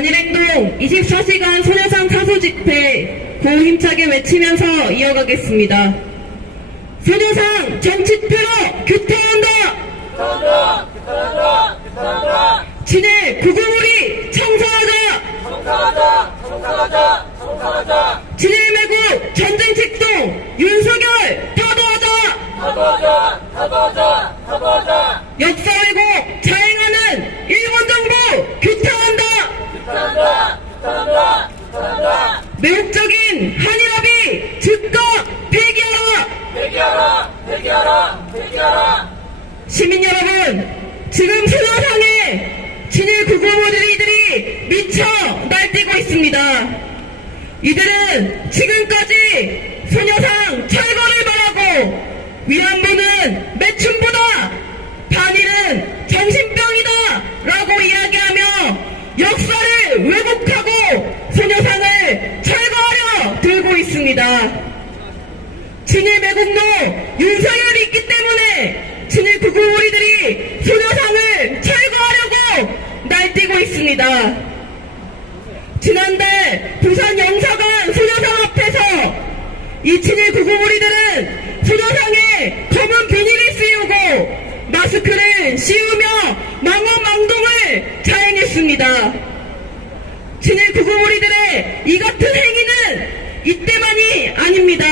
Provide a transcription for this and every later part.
반일행동 24시간 소녀상 사수 집회 구호 힘차게 외치면서 이어가겠습니다. 소녀상 정치패로 규탄한다! 규탄한다! 규탄한다! 규탄한다! 진일 구구물이 청사하자! 청사하자! 청사하자! 청사하자! 진일 매국 전쟁 책동 윤석열 타도하자! 타도하자! 타도하자! 타도하자! 역사 왜곡 자행하는 일본 정부 규탄한다! 규탄한다! 규탄한다! 규탄한다! 매혹적인 한일합의 즉각 폐기하라! 폐기하라! 폐기하라! 폐기하라! 시민 여러분, 지금 소녀상에 진일 구구물이들이 미쳐 날뛰고 있습니다. 이들은 지금까지 소녀상 철거를 바라고 위안부는 매춘부다, 반일은 정신병이다 라고 이야기하며 역사를 왜곡하고 소녀상을 철거하려 들고 있습니다. 진일 매국노 윤석열이 있기 때문에 진일 구구물이들이 소녀상을 철거하려고 날뛰고 있습니다. 지난달 부산 영사관 소녀상 앞에서 이 진일 구구물이들은 소녀상에 검은 비닐을 씌우고 마스크를 씌우며 망언망동을 자행했습니다. 진일 구구물이들의 이 같은 행위는 이때만이 아닙니다.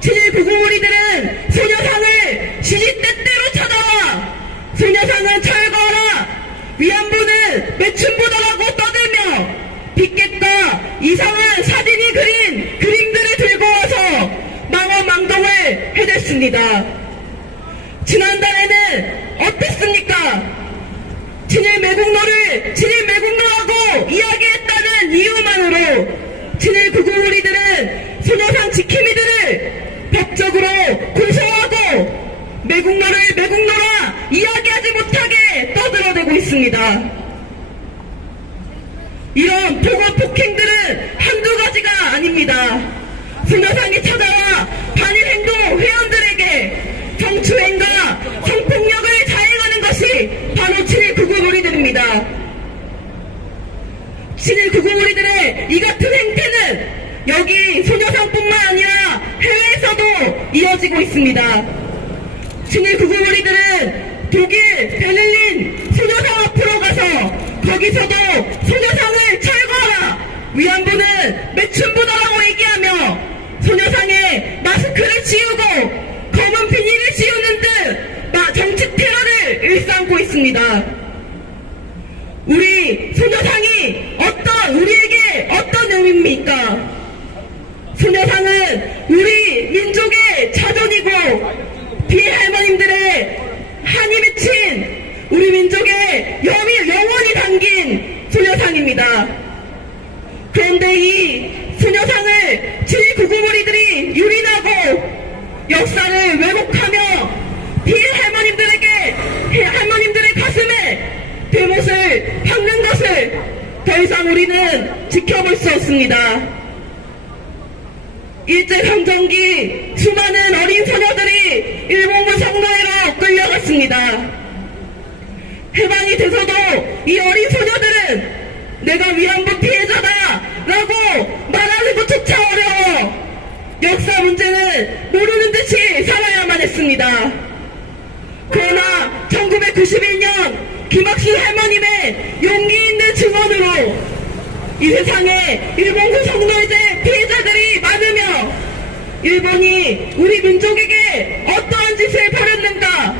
진일 구구물이들은 소녀상을 시시때때로 찾아와 소녀상은 철거하라, 위안부는 매춘부다라고 떠들며 빗객과 이상한 사진이 그린 그림들을 들고 와서 망언망동을 해댔습니다. 지난달에는 어땠습니까? 진일 매국노를 진일 매국노라고 이야기했다는 이유만으로 진일 구구물이들은 소녀상 지킴이들을 법적으로 고소하고 매국노를 매국노라 이야기하지 못하게 떠들어대고 있습니다. 이런 보고 폭행들은 한두 가지가 아닙니다. 소녀상이 찾아와 반일행동 회원들에게 성추행과 성폭력을 자행하는 것이 바로 진일 구구물이들입니다. 진일 구구물이들의 이 같은 행태는 여기 소녀상뿐만 아니라 해외에서도 이어지고 있습니다. 진일 구구물이들은 독일 베를린 소녀상 앞으로 가서 거기서도 소녀상을 철거하라, 위안부는 매춘부다라고 얘기하며 소녀상에 마스크를 씌우고 검은 비닐을 씌우는 등 정치 테러를 일삼고 있습니다. 우리 소녀상이 우리에게 어떤 의미입니까? 소녀상은 우리 민족의 자존이고 비할머님들의 한이 맺힌 우리 민족의 영혼이 담긴 소녀상입니다. 그런데 이 소녀상을 진일 구구물이들이 유린하고 역사를 왜곡하며 할머님들의 가슴에 대못을 박는 것을 더 이상 우리는 지켜볼 수 없습니다. 일제강점기 수많은 어린 소녀들이 일본군 성노예로 끌려갔습니다. 해방이 돼서도 이 어린 소녀들은 내가 위안부 피해자다 라고 말하는 것조차 어려워 역사 문제는 모르는 듯이 살아야만 했습니다. 그러나 1991년 김학순 할머님의 용기 있는 증언으로 이 세상에 일본군 성노예제 피해자들이 많으며 일본이 우리 민족에게 어떠한 짓을 벌였는가,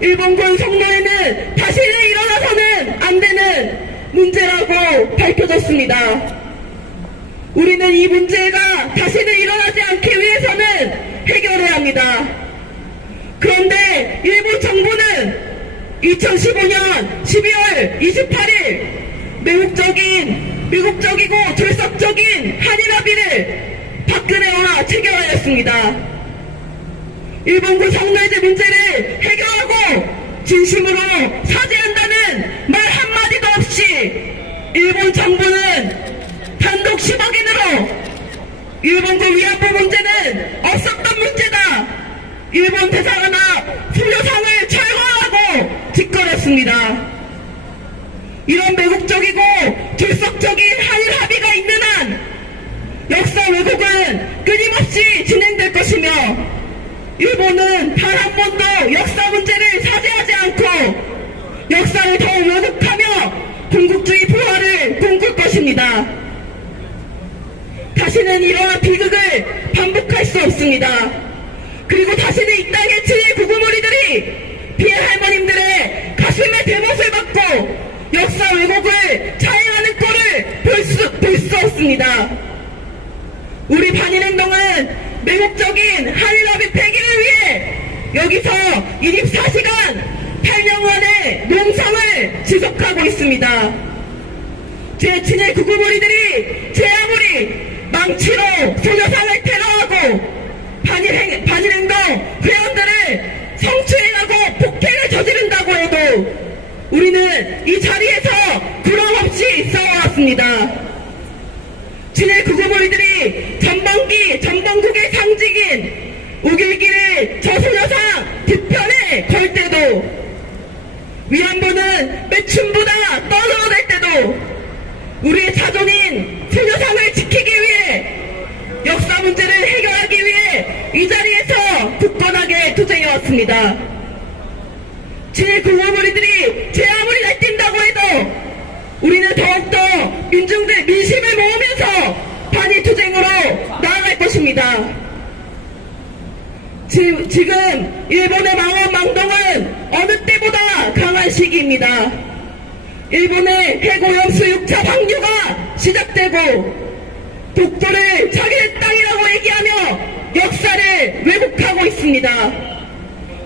일본군 성노예는 다시는 일어나서는 안 되는 문제라고 밝혀졌습니다. 우리는 이 문제가 다시는 일어나지 않기 위해서는 해결해야 합니다. 그런데 일본 정부는 2015년 12월 28일 미국적이고 졸속적인 한일합의를 박근혜와 체결하였습니다. 일본군 성노예제 문제를 해결하고 진심으로 사죄한다는 말 한마디도 없이 일본 정부는 단독 10억엔으로 일본군 위안부 문제는 없었던 문제다, 일본 대사관아 소녀상을 철거하라고 짓거렸습니다. 이런 매국적이고 있습니다. 다시는 이러한 비극을 반복할 수 없습니다. 그리고 다시는 이 땅의 친일 구구머리들이 피해 할머님들의 가슴에 대못을 받고 역사 왜곡을 자행하는 꼴을 볼 수 없습니다. 우리 반일행동은 매국적인 한일합의 폐기를 위해 여기서 24시간 8년간의 농성을 지속하고 있습니다. 제 친일 구구머리들이 제 아무리 망치로 소녀상을 테러하고 반일행동 회원들을 성추행하고 폭행을 저지른다고 해도 우리는 이 자리에서 부러움없이 싸워왔습니다. 친일 구구머리들이 전범국의 상징인 5.11을 저 소녀상 뒤편에 걸 때도 위안부는 매춘보다 떠들어댈 때도 우리의 자존인 소녀상을 지키기 위해 역사 문제를 해결하기 위해 이 자리에서 굳건하게 투쟁해왔습니다. 친일 구구머리들이 제 아무리 날뛴다고 해도 우리는 더욱더 민심을 모으면서 반일 투쟁으로 나아갈 것입니다. 지금 일본의 망원망동은 어느 때보다 강한 시기입니다. 일본의 해고염 수육차 방류가 시작되고 독도를 자기네 땅이라고 얘기하며 역사를 왜곡하고 있습니다.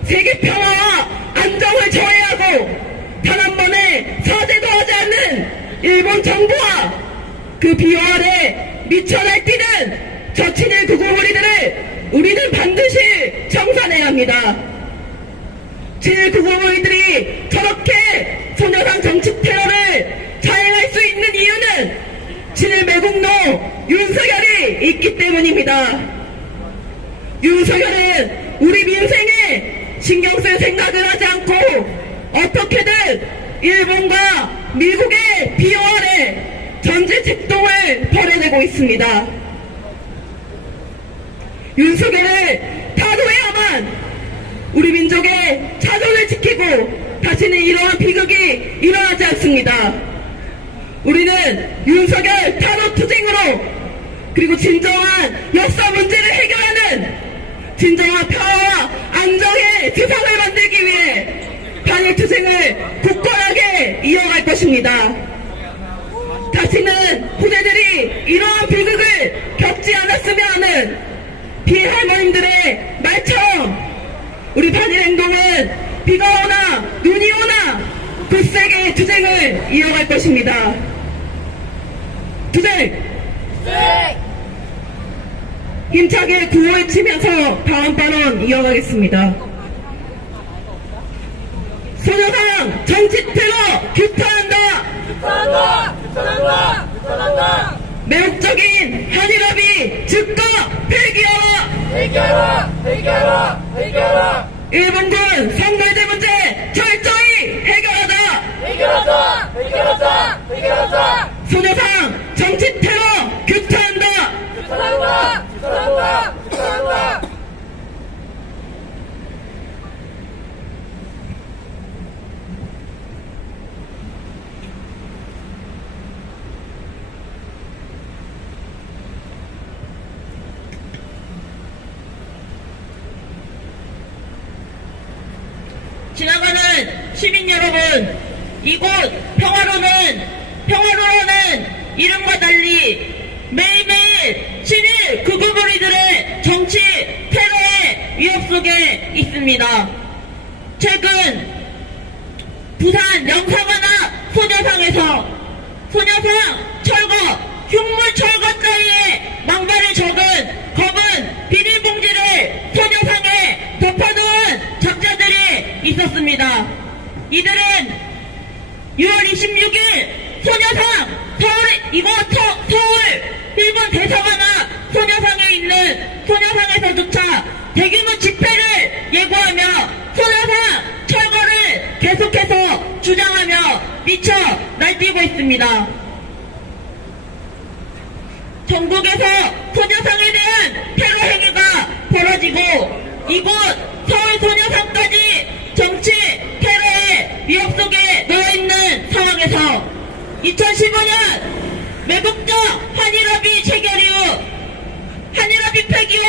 세계 평화와 안정을 저해하고 단 한 번의 사죄도 하지 않는 일본 정부와 그 비호 아래 미쳐 날뛰는 저 친일 구구머리들을 우리는 반드시 청산해야 합니다. 친일 구구머리들이 저렇게 소녀상 정치 테러를 자행할 수 있는 이유는 친일 매국노 윤석열이 있기 때문입니다. 윤석열은 우리 민생에 신경 쓸 생각을 하지 않고 어떻게든 일본과 미국의 비호 아래 전제 책동을 벌여내고 있습니다. 윤석열을 타도해야만 우리 민족의 자존을 지키고 다시는 이러한 비극이 일어나지 않습니다. 우리는 윤석열 타도 투쟁으로 그리고 진정한 역사 문제를 해결하는 진정한 평화와 안정의 세상을 만들기 위해 반일 투쟁을 굳건하게 이어갈 것입니다. 다시는 후대들이 이러한 비극을 겪지 않았으면 하는 피해 할머님들의 말처럼 우리 반일행동은 비가 오나 눈이 오나 굳세게 투쟁을 이어갈 것입니다. 투쟁! 힘차게 구호를 치면서 다음 발언 이어가겠습니다. 소녀상 정치 테러 규탄한다! 규탄한다! 매혹적인 한일합의 즉각 폐기하라! 폐기하라! 일본군 성노예제 문제 철저히 해결하자! 소녀상 정치 테러 규탄한다! 규탄한다! 지나가는 시민 여러분, 이곳 평화로는 이름과 달리 매일매일 친일 구구머리들의 정치 테러의 위협 속에 있습니다. 최근 부산 영사관앞 소녀상에서 소녀상 철거, 흉물 철거 따위에 망발을 적은 검은 비닐봉지를 소녀상에 덮어놓은 작자들이 있었습니다. 이들은 6월 26일 소녀상 서울 일본 대사관 앞 소녀상에 있는 소녀상에서조차 대규모 집회를 예고하며 소녀상 철거를 계속해서 주장하며 미쳐 날뛰고 있습니다. 전국에서 소녀상에 대한 테러 행위가 벌어지고 이곳 서울 소녀상까지 정치 테러의 위협 속에 놓여있는 상황에서 2015년 매국적 한일합의 체결 이후 한일합의 폐기와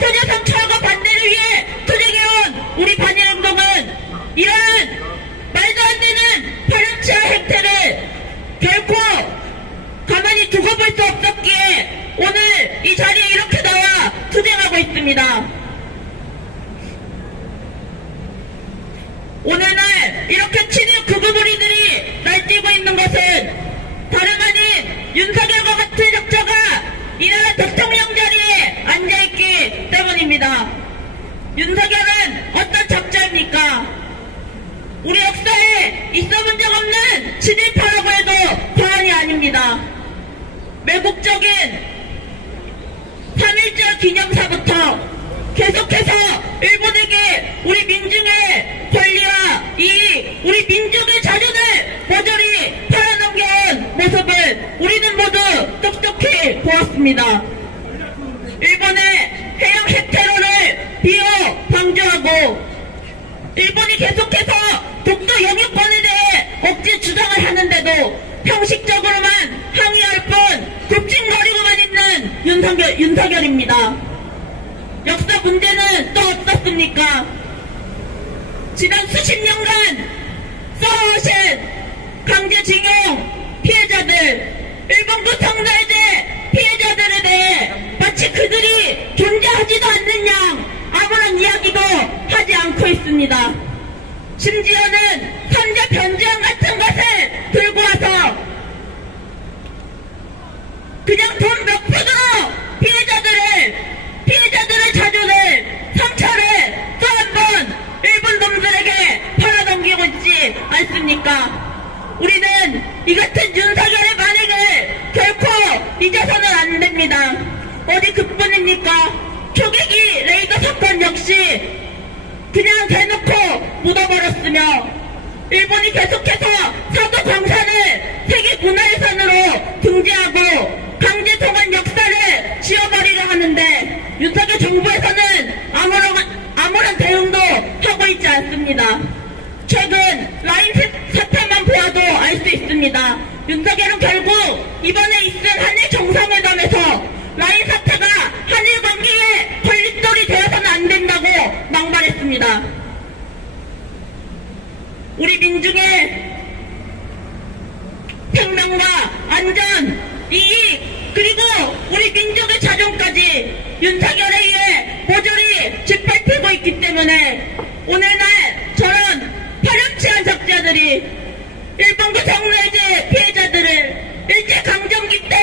소녀상 철거 반대를 위해 투쟁해온 우리 반일운동은 이러한 말도 안 되는 파렴치한 행태를 결코 가만히 두고 볼 수 없었기에 오늘 이 자리에 이렇게 나와 투쟁하고 있습니다. 오늘날 이렇게 친일 극우무리들이 날뛰고 있는 것은 다름 아닌 윤석열과 같은 적자가 이 나라 대통령 자리에 앉아있기 때문입니다. 윤석열은 어떤 적자입니까? 우리 역사에 있어본 적 없는 친일파라고 해도 과언이 아닙니다. 매국적인 3.1절 기념사부터 계속해서 일본에게 우리 민중의 권리와 이익, 우리 민족의 자존을 모조리 팔아넘겨온 모습을 우리는 모두 똑똑히 보았습니다. 일본의 해양 핵테러를 비호 방조하고 일본이 계속해서 독도 영유권에 대해 억지 주장을 하는데도 형식적으로만 항의할 뿐 굽진거리고만 있는 윤석열입니다. 역사 문제는 또 어떻습니까? 지난 수십 년간 써오신 강제징용 피해자들, 일본군 성노예제 피해자들에 대해 마치 그들이 존재하지도 않는 양 아무런 이야기도 하지 않고 있습니다. 심지어는 삼자 변제안 같은 것을 들고 와서 그냥 돈 몇 푼으로 피해자들의 자존을, 상처를 또 한 번 일본 놈들에게 팔아넘기고 있지 않습니까? 우리는 이 같은 윤석열의 만행을 결코 잊어서는 안 됩니다. 어디 그뿐입니까? 초계기 레이더 사건 역시 그냥 대놓고 묻어버렸으며 일본이 계속해서 사도 광산을 세계문화유산으로 등재하고 강제 동원 역사를 지워버리려 하는데 윤석열 정부에서는 아무런 대응도 하고 있지 않습니다. 최근 라인 사태만 보아도 알 수 있습니다. 윤석열은 결국 이번에 있은 한일 정상회담에서 라인 사태가 한일 관계에 걸림돌이 되어서는 안 된다고 막말했습니다. 우리 민중의 생명과 안전, 이익, 그리고 우리 민족의 자존까지 윤석열에 의해 모조리 짓밟히고 있기 때문에 오늘날 저런 파렴치한 적자들이 일본군 성노예제 피해자들을 일제강점기 때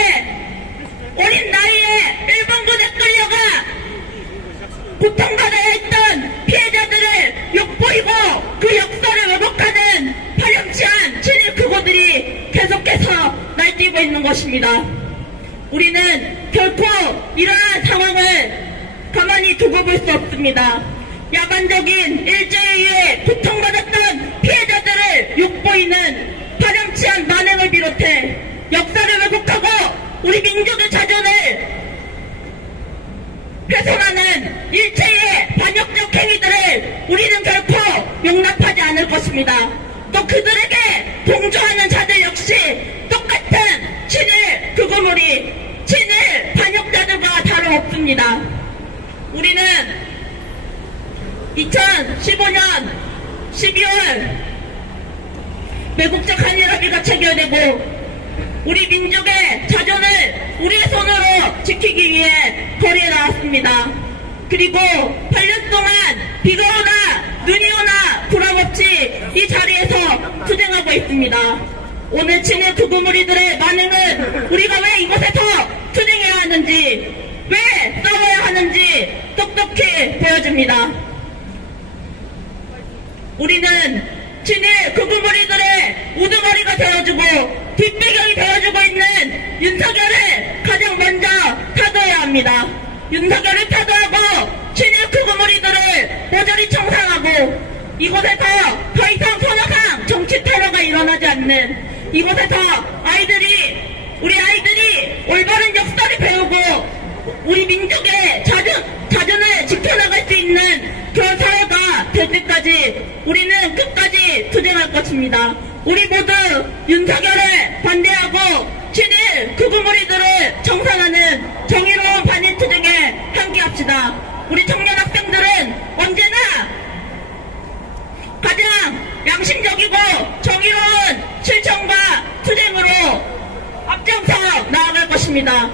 어린 나이에 일본군에 끌려가 고통받아야 했던 피해자들을 욕보이고 그 역사를 왜곡하는 파렴치한 친일 극우들이 계속해서 날뛰고 있는 것입니다. 우리는 결코 이러한 상황을 가만히 두고 볼 수 없습니다. 야만적인 일제에 의해 고통받았던 피해자들을 욕보이는 파렴치한 만행을 비롯해 역사를 왜곡하고 우리 민족의 자존을 훼손하는 일체의 반역적 행위들을 우리는 결코 용납하지 않을 것입니다. 또 그들에게 동조하는 자들 역시 똑같은 친일 극우무리, 친일 반역자들과 다름없습니다. 우리는 2015년 12월 매국적 한일합의가 체결되고 우리 민족의 자존을 우리의 손으로 지키기 위해 거리에 나왔습니다. 그리고 8년 동안 비가 오나 눈이 오나 구람없이 이 자리에서 투쟁하고 있습니다. 오늘 친일 극우무리들의 만행은 우리가 왜 이곳에서 투쟁해야 하는지, 왜 싸워야 하는지 똑똑히 보여줍니다. 우리는 친일 극우무리들의 우두머리가 되어주고 뒷배경이 되어주고 있는 윤석열을 가장 먼저 타도해야 합니다. 윤석열을 타도하고 친일 극우무리들을 모조리 청산하고 이곳에서 더 이상 소녀상 정치 테러가 일어나지 않는 이곳에서 우리 아이들이 올바른 역사를 배우고 우리 민족의 자존을 지켜나갈 수 있는 그런 사회가 될 때까지 우리는 끝까지 투쟁할 것입니다. 우리 모두 윤석열에 반대하고 친일 극우 정의로운 반일투쟁에 함께합시다. 우리 청년 학생들은 언제나 가장 양심적이고 정의로운 실천과 투쟁으로 앞장서 나아갈 것입니다.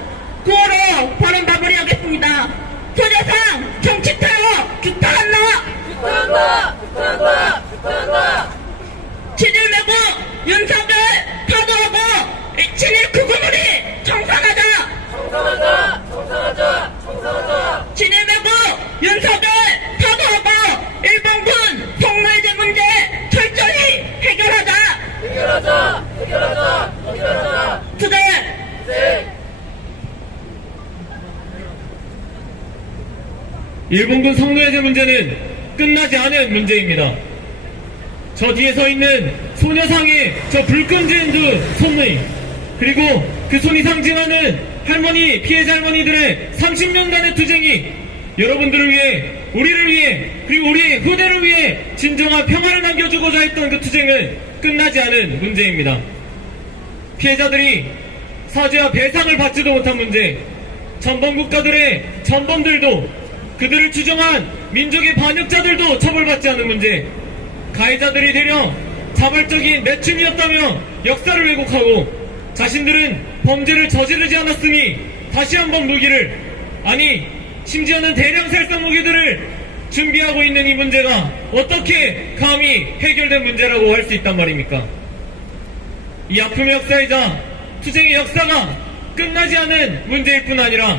구호로 발언 마무리하겠습니다. 소녀상 정치 테러 규탄한다. 규탄한다! 규탄한다! 규탄한다! 친일 매국 윤석열 타도하고 친일 극우물이 청산하자. 청산하자! 청산하자! 청산하자! 친일 매국 윤석열 타도하고 일본군 성노예제 문제 철저히 해결하자. 해결하자! 해결하자! 해결하자! 투쟁 네. 일본군 성노예제 문제는 끝나지 않은 문제입니다. 저 뒤에 서 있는 소녀상의 저 불끈 지은 두 손의, 그리고 그 손이 상징하는 할머니, 피해자 할머니들의 30년간의 투쟁이 여러분들을 위해, 우리를 위해, 그리고 우리 후대를 위해 진정한 평화를 남겨주고자 했던 그 투쟁은 끝나지 않은 문제입니다. 피해자들이 사죄와 배상을 받지도 못한 문제, 전범국가들의 전범들도, 그들을 추종한 민족의 반역자들도 처벌받지 않은 문제, 가해자들이 되려 자발적인 매춘이었다며 역사를 왜곡하고 자신들은 범죄를 저지르지 않았으니 다시 한번 무기를, 아니 심지어는 대량 살상 무기들을 준비하고 있는 이 문제가 어떻게 감히 해결된 문제라고 할 수 있단 말입니까? 이 아픔의 역사이자 투쟁의 역사가 끝나지 않은 문제일 뿐 아니라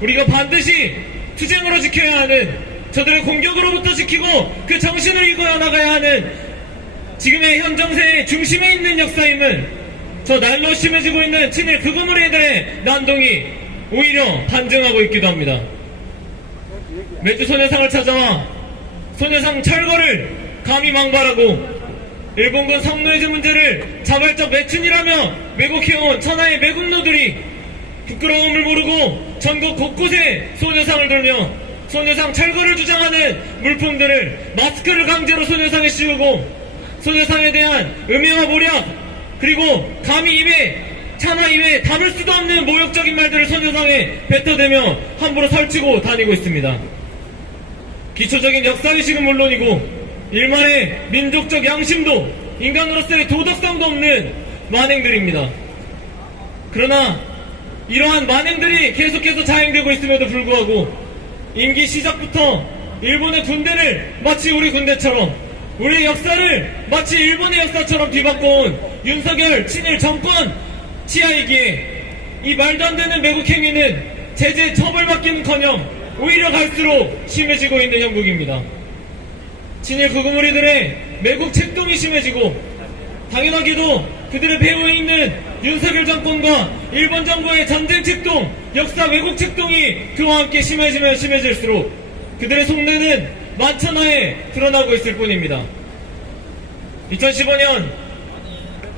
우리가 반드시 투쟁으로 지켜야 하는, 저들의 공격으로부터 지키고 그 정신을 이끌어 나가야 하는 지금의 현 정세의 중심에 있는 역사임을 저 날로 심해지고 있는 친일 극우물에 대해 난동이 오히려 반증하고 있기도 합니다. 매주 소녀상을 찾아와 소녀상 철거를 감히 망발하고 일본군 성노예제 문제를 자발적 매춘이라며 왜곡해온 천하의 매국노들이 부끄러움을 모르고 전국 곳곳에 소녀상을 들며 소녀상 철거를 주장하는 물품들을, 마스크를 강제로 소녀상에 씌우고 소녀상에 대한 음해와 모략, 그리고 감히 차마 입에 담을 수도 없는 모욕적인 말들을 소녀상에 뱉어대며 함부로 설치고 다니고 있습니다. 기초적인 역사의식은 물론이고 일말의 민족적 양심도, 인간으로서의 도덕성도 없는 만행들입니다. 그러나 이러한 만행들이 계속해서 자행되고 있음에도 불구하고 임기 시작부터 일본의 군대를 마치 우리 군대처럼, 우리의 역사를 마치 일본의 역사처럼 뒤바꿔온 윤석열 친일 정권 치하이기에 이 말도 안 되는 매국 행위는 제재 처벌받기는커녕 오히려 갈수록 심해지고 있는 형국입니다. 친일 극우무리들의 매국 책동이 심해지고 당연하게도 그들의 배후에 있는 윤석열 정권과 일본 정부의 전쟁 책동, 역사 왜곡 책동이 그와 함께 심해지면 심해질수록 그들의 속내는 만천하에 드러나고 있을 뿐입니다. 2015년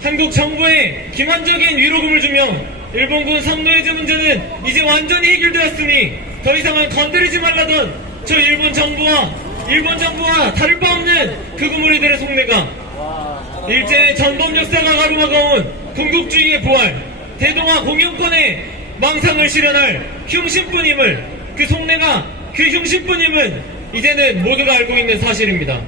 한국 정부에 기만적인 위로금을 주며 일본군 성노예제 문제는 이제 완전히 해결되었으니 더 이상은 건드리지 말라던 저 일본 정부와 다를 바 없는 극우무리들의 속내가 일제의 전범 역사가 가루막아온 군국주의의 부활, 대동아 공영권의 망상을 실현할 흉심뿐임을, 그 속내가 그 흉심뿐임은 이제는 모두가 알고 있는 사실입니다.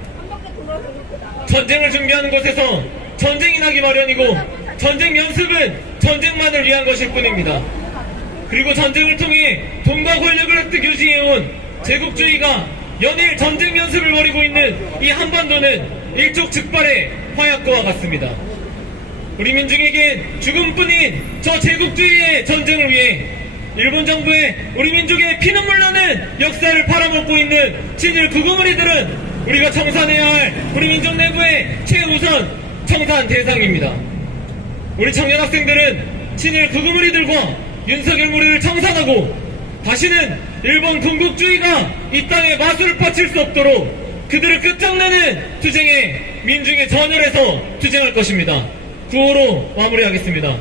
전쟁을 준비하는 곳에서 전쟁이 나기 마련이고 전쟁 연습은 전쟁만을 위한 것일 뿐입니다. 그리고 전쟁을 통해 돈과 권력을 획득 유지해온 제국주의가 연일 전쟁 연습을 벌이고 있는 이 한반도는 일촉즉발의 화약고와 같습니다. 우리 민중에겐 죽음뿐인 저 제국주의의 전쟁을 위해 일본 정부의 우리 민족의 피눈물 나는 역사를 팔아먹고 있는 친일 극우무리들은 우리가 청산해야 할 우리 민족 내부의 최우선 청산 대상입니다. 우리 청년 학생들은 친일 극우무리들과 윤석열 무리를 청산하고 다시는 일본 군국주의가 이 땅에 마술을 바칠 수 없도록 그들을 끝장내는 투쟁에 민중의 전열에서 투쟁할 것입니다. 구호로 마무리하겠습니다.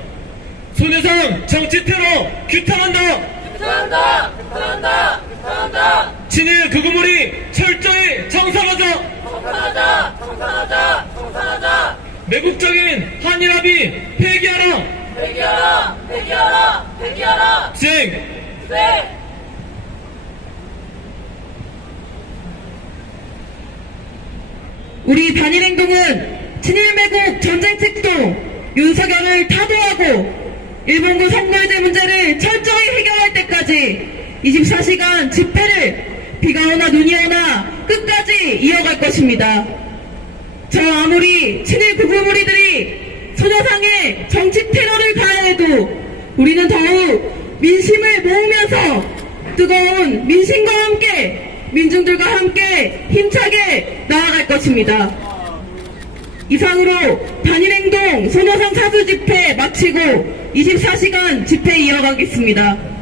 소녀상 정치 테러 규탄한다! 규탄한다! 규탄한다! 규탄한다! 친일 극우무리 철저히 청산하자! 청산하자! 청산하자! 청산하자! 매국적인 한일합의 폐기하라! 폐기하라! 폐기하라! 폐기하라! 투쟁! 네. 우리 단일행동은 친일매국 전쟁책동 윤석열을 타도하고 일본군 선거제 문제를 철저히 해결할 때까지 24시간 집회를 비가 오나 눈이 오나 끝까지 이어갈 것입니다. 저 아무리 친일 극우무리들이 소녀상에 정치 테러를 가해도 우리는 더욱 민심을 모으면서 뜨거운 민심과 함께 민중들과 함께 힘차게 나아갈 것입니다. 이상으로 단일행동 소녀상 사수 집회 마치고 24시간 집회 이어가겠습니다.